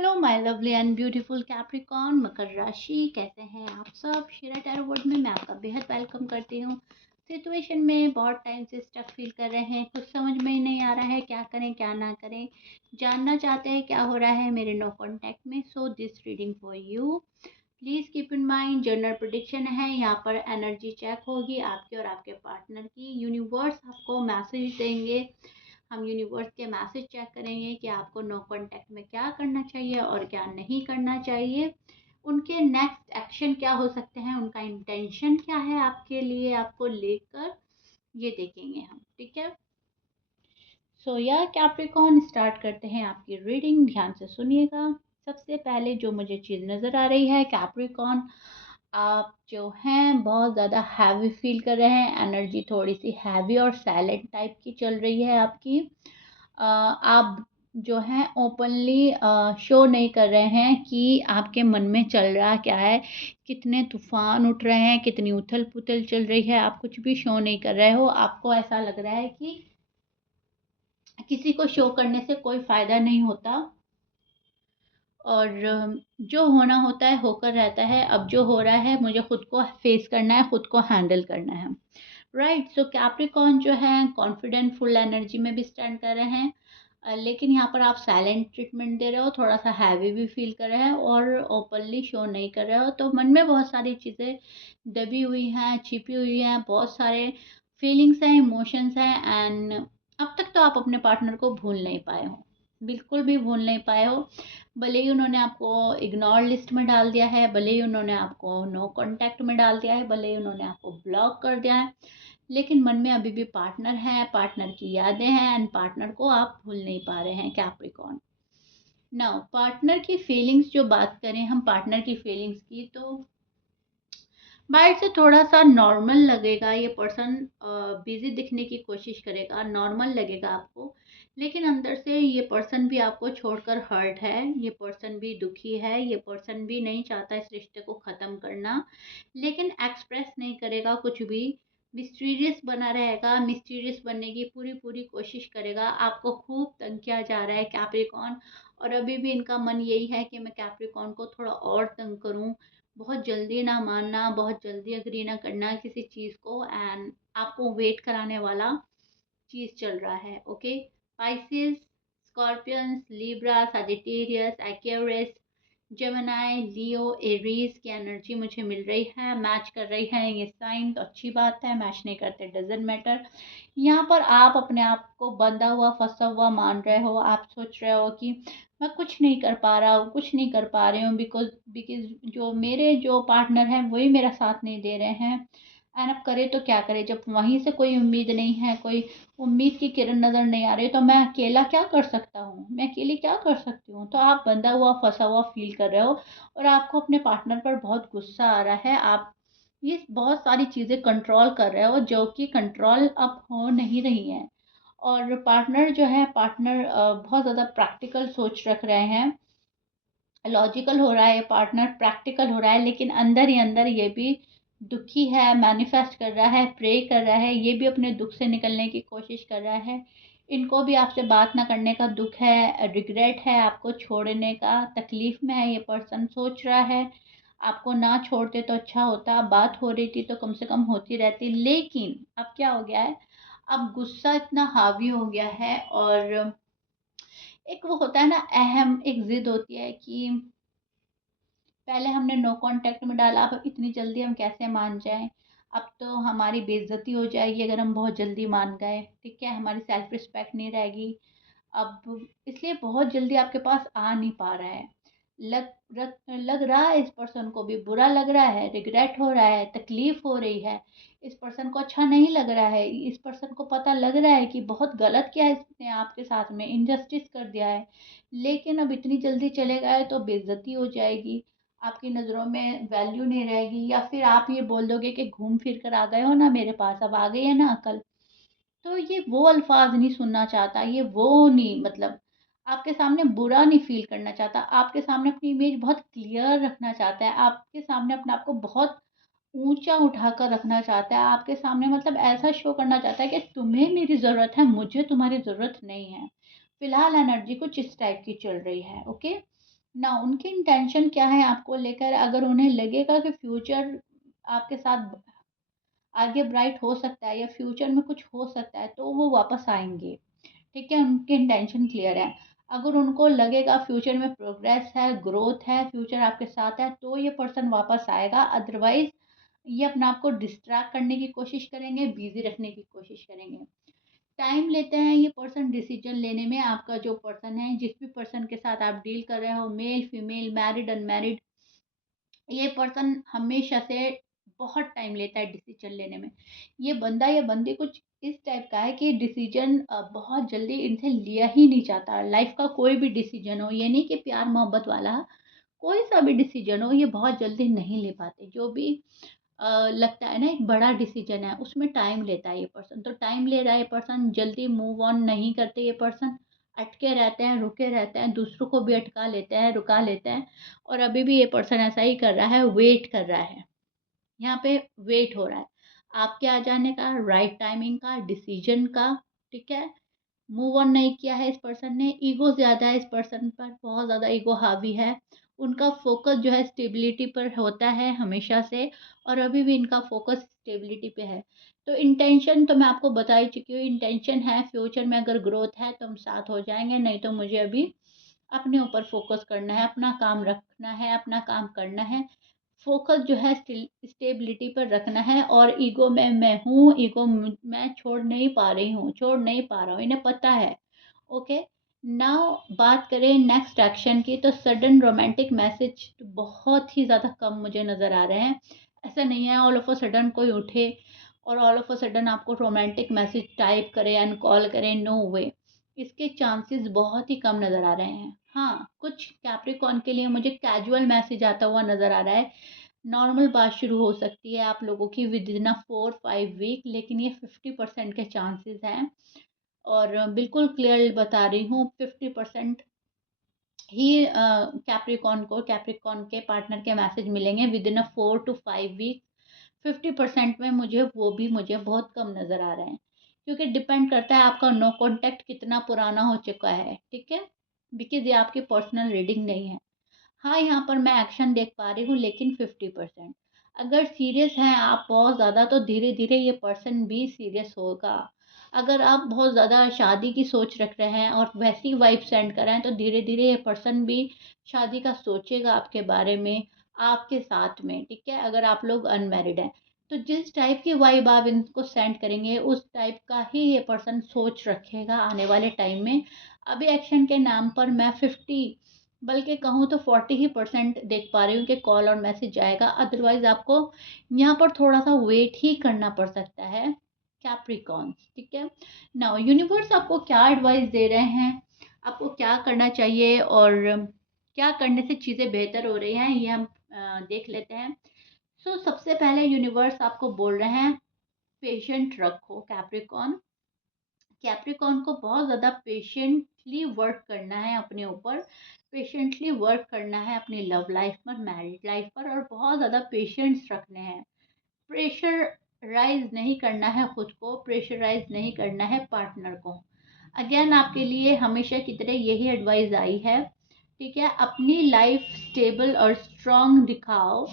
Hello my lovely and beautiful Capricorn मकर राशि, कैसे हैं आप सब। शिरा टैरो वर्ड में मैं आपका बेहद वेलकम करती हूँ। सिचुएशन में बहुत टाइम से स्टक फील कर रहे हैं, कुछ समझ में ही नहीं आ रहा है क्या करें क्या ना करें, जानना चाहते हैं क्या हो रहा है मेरे नो कॉन्टैक्ट में। So this reading for you, please keep in mind general prediction है। यहाँ पर एनर्जी चेक होगी आपके और आपके पार्टनर की। यूनिवर्स आपको मैसेज देंगे, हम यूनिवर्स के मैसेज चेक करेंगे कि आपको नो कांटेक्ट में क्या करना चाहिए और क्या नहीं करना चाहिए। उनके नेक्स्ट एक्शन क्या हो सकते हैं, उनका इंटेंशन क्या है आपके लिए, आपको लेकर, ये देखेंगे हम। ठीक है। सो या कैप्रिकॉर्न, स्टार्ट करते हैं आपकी रीडिंग। ध्यान से सुनिएगा। सबसे पहले जो मुझे चीज़ नज़र आ रही है कैप्रिकॉर्न, आप जो हैं बहुत ज़्यादा हैवी फील कर रहे हैं। एनर्जी थोड़ी सी हैवी और साइलेंट टाइप की चल रही है आपकी। आप जो हैं ओपनली शो नहीं कर रहे हैं कि आपके मन में चल रहा क्या है, कितने तूफान उठ रहे हैं, कितनी उथल पुथल चल रही है। आप कुछ भी शो नहीं कर रहे हो। आपको ऐसा लग रहा है कि किसी को शो करने से कोई फ़ायदा नहीं होता और जो होना होता है होकर रहता है। अब जो हो रहा है मुझे खुद को फेस करना है, खुद को हैंडल करना है। राइट। सो कैप्रिकॉर्न जो है कॉन्फिडेंट फुल एनर्जी में भी स्टैंड कर रहे हैं, लेकिन यहाँ पर आप साइलेंट ट्रीटमेंट दे रहे हो, थोड़ा सा हैवी भी फील कर रहे हैं और ओपनली शो नहीं कर रहे हो। तो मन में बहुत सारी चीज़ें दबी हुई हैं, छिपी हुई हैं, बहुत सारे फीलिंग्स हैं, इमोशंस हैं। एंड अब तक तो आप अपने पार्टनर को भूल नहीं पाए हो, बिल्कुल भी भूल नहीं पाए हो। भले ही उन्होंने आपको इग्नोर लिस्ट में डाल दिया है, भले ही उन्होंने आपको नो कांटेक्ट में डाल दिया है, भले ही उन्होंने आपको ब्लॉक कर दिया है, लेकिन मन में अभी भी पार्टनर है, पार्टनर की यादें हैं एंड पार्टनर को आप भूल नहीं पा रहे हैं कैप्रिकॉर्न। नाउ पार्टनर की फीलिंग्स, जो बात करें हम पार्टनर की फीलिंग्स की, तो बाहर से थोड़ा सा नॉर्मल लगेगा। ये पर्सन बिजी दिखने की कोशिश करेगा, नॉर्मल लगेगा आपको, लेकिन अंदर से ये पर्सन भी आपको छोड़कर हर्ट है, ये पर्सन भी दुखी है, ये पर्सन भी नहीं चाहता इस रिश्ते को ख़त्म करना, लेकिन एक्सप्रेस नहीं करेगा कुछ भी। मिस्टीरियस बना रहेगा, मिस्टीरियस बनने की पूरी पूरी कोशिश करेगा। आपको खूब तंग किया जा रहा है कैप्रिकॉर्न, और अभी भी इनका मन यही है कि मैं कैप्रिकॉर्न को थोड़ा और तंग करूं। बहुत जल्दी ना मानना, बहुत जल्दी अग्री ना करना किसी चीज़ को, एंड आपको वेट कराने वाला चीज़ चल रहा है। Okay. Pisces, Scorpions, Libra, Sagittarius, Aquarius, Gemini, Leo, Aries की एनर्जी मुझे मिल रही है। मैच कर रही है ये साइन तो अच्छी बात है, मैच नहीं करते डजेंट मैटर। यहाँ पर आप अपने आप को बंधा हुआ फंसा हुआ मान रहे हो। आप सोच रहे हो कि मैं कुछ नहीं कर पा रहा हूँ, कुछ नहीं कर पा रही हूँ, बिकॉज बिकॉज जो मेरे जो पार्टनर हैं वही मेरा साथ नहीं दे रहे हैं। एंड अब करे तो क्या करे, जब वहीं से कोई उम्मीद नहीं है, कोई उम्मीद की किरण नज़र नहीं आ रही, तो मैं अकेला क्या कर सकता हूँ, मैं अकेली क्या कर सकती हूँ। तो आप बंधा हुआ फंसा हुआ फील कर रहे हो और आपको अपने पार्टनर पर बहुत गुस्सा आ रहा है। आप ये बहुत सारी चीज़ें कंट्रोल कर रहे हो जो कि कंट्रोल अब हो नहीं रही हैं। और पार्टनर जो है, पार्टनर बहुत ज़्यादा प्रैक्टिकल सोच रख रहे हैं, लॉजिकल हो रहा है पार्टनर, प्रैक्टिकल हो रहा है, लेकिन अंदर ही अंदर ये भी दुखी है, मैनिफेस्ट कर रहा है, प्रे कर रहा है, ये भी अपने दुख से निकलने की कोशिश कर रहा है। इनको भी आपसे बात ना करने का दुख है, रिग्रेट है, आपको छोड़ने का तकलीफ में है। ये पर्सन सोच रहा है आपको ना छोड़ते तो अच्छा होता, बात हो रही थी तो कम से कम होती रहती, लेकिन अब क्या हो गया है, अब गुस्सा इतना हावी हो गया है। और एक वो होता है ना, अहम एक जिद होती है कि पहले हमने नो कांटेक्ट में डाला, अब इतनी जल्दी हम कैसे मान जाएं। अब तो हमारी बेइज्जती हो जाएगी अगर हम बहुत जल्दी मान गए। ठीक है, हमारी सेल्फ रिस्पेक्ट नहीं रहेगी अब, इसलिए बहुत जल्दी आपके पास आ नहीं पा रहा है। लग रहा है, इस पर्सन को भी बुरा लग रहा है, रिग्रेट हो रहा है, तकलीफ हो रही है, इस पर्सन को अच्छा नहीं लग रहा है, इस पर्सन को पता लग रहा है कि बहुत गलत किया है इसने, आपके साथ में इनजस्टिस कर दिया है, लेकिन अब इतनी जल्दी चले गए तो बेइज्जती हो जाएगी, आपकी नज़रों में वैल्यू नहीं रहेगी, या फिर आप ये बोल दोगे कि घूम फिर कर आ गए हो ना मेरे पास, अब आ गई है ना अकल। तो ये वो अल्फाज नहीं सुनना चाहता, ये वो नहीं, मतलब आपके सामने बुरा नहीं फील करना चाहता, आपके सामने अपनी इमेज बहुत क्लियर रखना चाहता है, आपके सामने अपने आप को बहुत ऊंचा उठाकर रखना चाहता है, आपके सामने मतलब ऐसा शो करना चाहता है कि तुम्हें मेरी ज़रूरत है, मुझे तुम्हारी ज़रूरत नहीं है। फिलहाल एनर्जी कुछ इस टाइप की चल रही है। ओके। ना उनकी इंटेंशन क्या है आपको लेकर, अगर उन्हें लगेगा कि फ्यूचर आपके साथ आगे ब्राइट हो सकता है या फ्यूचर में कुछ हो सकता है, तो वो वापस आएँगे, ठीक है? उनकी इंटेंशन क्लियर है। अगर उनको लगेगा फ्यूचर में प्रोग्रेस है, ग्रोथ है, फ्यूचर आपके साथ है, तो ये पर्सन वापस आएगा, अदरवाइज़ ये अपने आप को डिस्ट्रैक्ट करने की कोशिश करेंगे, बिज़ी रखने की कोशिश करेंगे। टाइम लेते हैं ये पर्सन डिसीजन लेने में। आपका जो पर्सन है, जिस भी पर्सन के साथ आप डील कर रहे हो, मेल, फीमेल, मैरिड, अनमैरिड, ये पर्सन हमेशा से बहुत टाइम लेता है डिसीजन लेने में। ये बंदा या बंदी कुछ इस टाइप का है कि डिसीजन बहुत जल्दी इनसे लिया ही नहीं जाता। लाइफ का कोई भी डिसीजन हो, ये नहीं कि प्यार मोहब्बत वाला, कोई सा भी डिसीजन हो, ये बहुत जल्दी नहीं ले पाते। जो भी लगता है ना एक बड़ा डिसीजन है, उसमें टाइम लेता है ये पर्सन। तो टाइम ले रहा है ये पर्सन, जल्दी मूव ऑन नहीं करते ये पर्सन, अटके रहते हैं, रुके रहते हैं, दूसरों को भी अटका लेते हैं, रुका लेते हैं। और अभी भी ये पर्सन ऐसा ही कर रहा है, वेट कर रहा है। यहाँ पे वेट हो रहा है आपके आ जाने का, राइट टाइमिंग का, डिसीजन का, ठीक है? मूव ऑन नहीं किया है इस पर्सन ने, ईगो ज़्यादा है इस पर्सन पर, बहुत ज़्यादा ईगो हावी है। उनका फ़ोकस जो है स्टेबिलिटी पर होता है हमेशा से, और अभी भी इनका फ़ोकस स्टेबिलिटी पे है। तो इंटेंशन तो मैं आपको बता ही चुकी हूँ, इंटेंशन है फ्यूचर में अगर ग्रोथ है तो हम साथ हो जाएँगे, नहीं तो मुझे अभी अपने ऊपर फ़ोकस करना है, अपना काम रखना है, अपना काम करना है। फ़ोकस जो है स्टेबिलिटी पर रखना है, और ईगो में मैं हूँ, ईगो मैं छोड़ नहीं पा रही हूँ, छोड़ नहीं पा रहा हूँ, इन्हें पता है। ओके, नाउ बात करें नेक्स्ट एक्शन की, तो सडन रोमांटिक मैसेज बहुत ही ज़्यादा कम मुझे नज़र आ रहे हैं। ऐसा नहीं है ऑल ऑफ अ सडन कोई उठे और ऑल ऑफ अ सडन आपको रोमांटिक मैसेज टाइप करे एंड कॉल करे, नो वे। इसके चांसेस बहुत ही कम नज़र आ रहे हैं। हाँ, कुछ कैप्रिकॉर्न के लिए मुझे कैजुअल मैसेज आता हुआ नज़र आ रहा है। नॉर्मल बात शुरू हो सकती है आप लोगों की विद इन अ 4-5 वीक, लेकिन ये 50% के चांसेस हैं। और बिल्कुल क्लियर बता रही हूँ, 50% ही कैप्रिकॉर्न के पार्टनर के मैसेज मिलेंगे within a 4 to 5 week. 50% में मुझे बहुत कम नज़र आ रहे हैं, क्योंकि डिपेंड करता है आपका नो कॉन्टैक्ट कितना पुराना हो चुका है, ठीक है? बिकॉज़ ये आपकी पर्सनल रीडिंग नहीं है। हाँ, यहाँ पर मैं एक्शन देख पा रही हूँ, लेकिन 50%। अगर सीरियस हैं आप बहुत ज़्यादा, तो धीरे-धीरे ये पर्सन भी सीरियस होगा। अगर आप बहुत ज़्यादा शादी की सोच रख रहे हैं और वैसी वाइब सेंड कर रहे हैं, तो धीरे-धीरे ये पर्सन भी शादी का सोचेगा आपके बारे में, आपके साथ में, ठीक है? अगर आप लोग अनमैरिड हैं, तो जिस टाइप की वाइब आप इनको सेंड करेंगे, उस टाइप का ही ये पर्सन सोच रखेगा आने वाले टाइम में। अभी एक्शन के नाम पर मैं 50, बल्कि कहूँ तो 40 ही परसेंट देख पा रही हूँ कि कॉल और मैसेज आएगा। अदरवाइज़ आपको यहाँ पर थोड़ा-सा वेट ही करना पड़ सकता है, कैप्रिकॉर्न्स, ठीक है? नाउ यूनिवर्स आपको क्या एडवाइस दे रहे हैं, आपको क्या करना चाहिए और क्या करने से चीज़ें बेहतर हो रही हैं, ये हम देख लेते हैं। सो सबसे पहले यूनिवर्स आपको बोल रहे हैं, पेशेंट रखो कैप्रिकॉर्न। कैप्रिकॉर्न को बहुत ज़्यादा पेशेंटली वर्क करना है अपने ऊपर, पेशेंटली वर्क करना है अपनी लव लाइफ पर, मैरिड लाइफ पर, और बहुत ज़्यादा पेशेंस रखने हैं। प्रेशराइज नहीं करना है खुद को, प्रेशराइज नहीं करना है पार्टनर को। अगेन आपके लिए हमेशा की तरह यही एडवाइस आई है, ठीक है? अपनी लाइफ स्टेबल और स्ट्रॉन्ग दिखाओ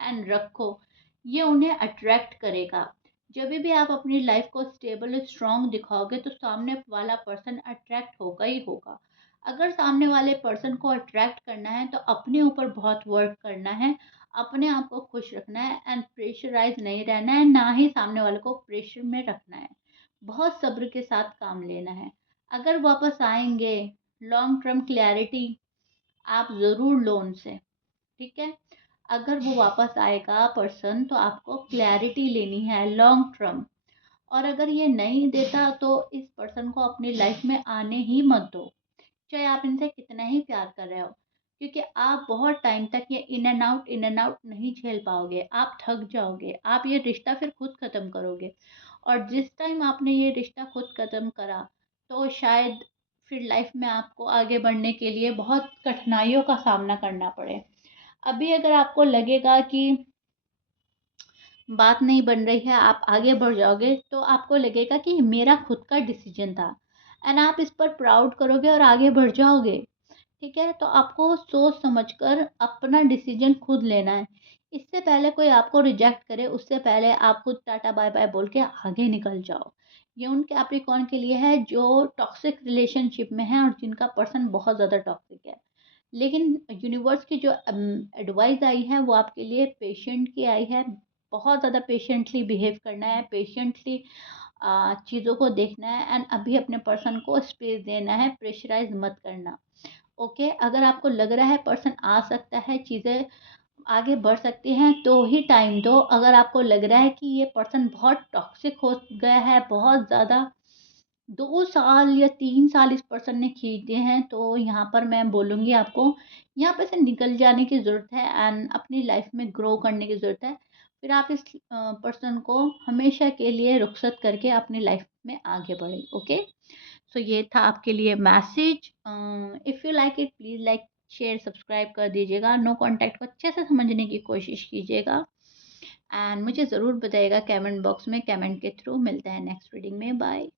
एंड रखो, ये उन्हें अट्रैक्ट करेगा। जब भी आप अपनी लाइफ को स्टेबल और स्ट्रॉन्ग दिखाओगे, तो सामने वाला पर्सन अट्रैक्ट होगा ही होगा। अगर सामने वाले पर्सन को अट्रैक्ट करना है, तो अपने ऊपर बहुत वर्क करना है, अपने आप को खुश रखना है एंड प्रेशराइज नहीं रहना है, ना ही सामने वाले को प्रेशर में रखना है। बहुत सब्र के साथ काम लेना है। अगर वापस आएंगे, लॉन्ग टर्म क्लैरिटी आप ज़रूर लो उनसे, ठीक है? अगर वो वापस आएगा पर्सन, तो आपको क्लैरिटी लेनी है लॉन्ग टर्म। और अगर ये नहीं देता, तो इस पर्सन को अपनी लाइफ में आने ही मत दो, चाहे आप इनसे कितना ही प्यार कर रहे हो, क्योंकि आप बहुत टाइम तक ये इन एंड आउट नहीं झेल पाओगे, आप थक जाओगे, आप ये रिश्ता फिर खुद ख़त्म करोगे। और जिस टाइम आपने ये रिश्ता खुद ख़त्म करा, तो शायद फिर लाइफ में आपको आगे बढ़ने के लिए बहुत कठिनाइयों का सामना करना पड़े। अभी अगर आपको लगेगा कि बात नहीं बन रही है, आप आगे बढ़ जाओगे, तो आपको लगेगा कि मेरा खुद का डिसीजन था, एंड आप इस पर प्राउड करोगे और आगे बढ़ जाओगे। ठीक है? तो आपको सोच समझकर अपना डिसीज़न खुद लेना है। इससे पहले कोई आपको रिजेक्ट करे, उससे पहले आप खुद टाटा बाय-बाय बोल के आगे निकल जाओ। ये उन कैप्रिकॉर्न के लिए है जो टॉक्सिक रिलेशनशिप में हैं और जिनका पर्सन बहुत ज़्यादा टॉक्सिक है। लेकिन यूनिवर्स की जो एडवाइस आई है वो आपके लिए पेशेंट की आई है। बहुत ज़्यादा पेशेंटली बिहेव करना है, पेशेंटली चीज़ों को देखना है एंड अभी अपने पर्सन को स्पेस देना है, प्रेशराइज़ मत करना। ओके, अगर आपको लग रहा है पर्सन आ सकता है, चीज़ें आगे बढ़ सकती हैं तो ही टाइम दो। अगर आपको लग रहा है कि ये पर्सन बहुत टॉक्सिक हो गया है, बहुत ज़्यादा 2 साल या 3 साल इस पर्सन ने खींच दिए हैं, तो यहाँ पर मैं बोलूँगी आपको यहाँ पे से निकल जाने की ज़रूरत है एंड अपनी लाइफ में ग्रो करने की ज़रूरत है। फिर आप इस पर्सन को हमेशा के लिए रुखसत करके अपनी लाइफ में आगे बढ़ें। ओके? सो ये था आपके लिए message. If you like it please like share subscribe कर दीजिएगा। नो कॉन्टैक्ट को अच्छे से समझने की कोशिश कीजिएगा एंड मुझे ज़रूर बताइएगा कमेंट बॉक्स में, कमेंट के थ्रू। मिलते हैं नेक्स्ट रीडिंग में। बाय।